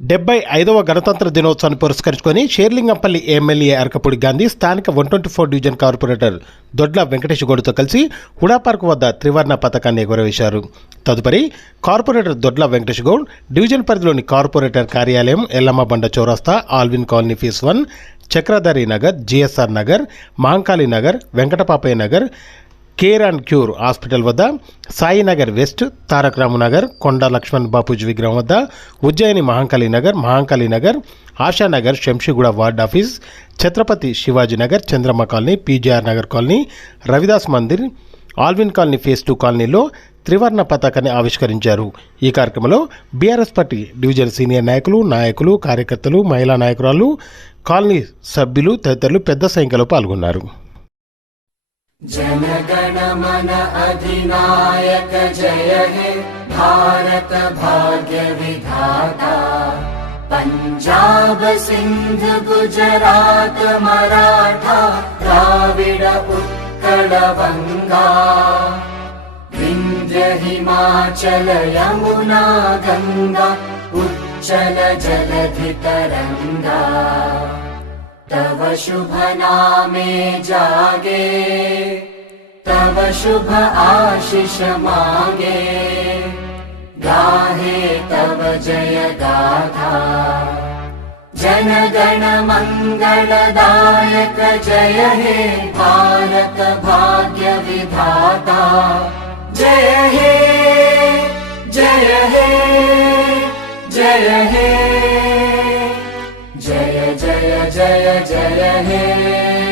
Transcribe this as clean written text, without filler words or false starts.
75వ గణతంత్ర దినోత్సవాన్ని పురస్కరించుకొని షేర్లింగంపల్లి ఎమ్మెల్యే అరకపూడి గాంధీ స్థానిక 124 డివిజన్ కార్పొరేటర్ దొడ్ల వెంకటేష్ గౌడ్తో కలిసి హుడా పార్క్ వద్ద త్రివర్ణ పతాకాన్ని ఎగురవేశారు. తదుపరి కార్పొరేటర్ దొడ్ల వెంకటేష్ గౌడ్ డివిజన్ పరిధిలోని కార్పొరేటర్ కార్యాలయం, ఎల్లమ్మ బండ చౌరస్తా, Allwyn colony phase 1, Chakradhari Nagar, GSR Nagar, Mahankali Nagar, Venkatapapayya Nagar, care and cure hospital వద్ద, సాయినగర్ వెస్ట్, తారక రామనగర్, కొండ లక్ష్మణ్ బాపూజీ విగ్రహం వద్ద, Ujjaini Mahankali Nagar, Ashanagar, Shamshiguda ward office, Chhatrapati Shivaji Nagar, Chandramma colony, PGR Nagar colony, Ravidas Mandir, Allwyn colony phase 2 కాలనీలో త్రివర్ణ పతాకాన్ని ఆవిష్కరించారు. ఈ కార్యక్రమంలో బీఆర్ఎస్ పార్టీ డివిజన్ సీనియర్ నాయకులు, కార్యకర్తలు, మహిళా నాయకురాలు, కాలనీ సభ్యులు తదితరులు పెద్ద సంఖ్యలో పాల్గొన్నారు. जनगण मन अधिनायक जय हे भारत भाग्य विधाता। पंजाब सिंध गुजरात मराठा द्राविड उत्कल बंगा, विंध्य हिमाचल यमुना गंगा उच्चल जलधि तरंगा। तव शुभ नामे जागे, तव शुभ आशीष मांगे, गाहे तव जय गाथा। जन गण मंगलदायक जय हे भारत भाग्य विधाता। जय हे जय हे जय हे, जय जय जय जय हे।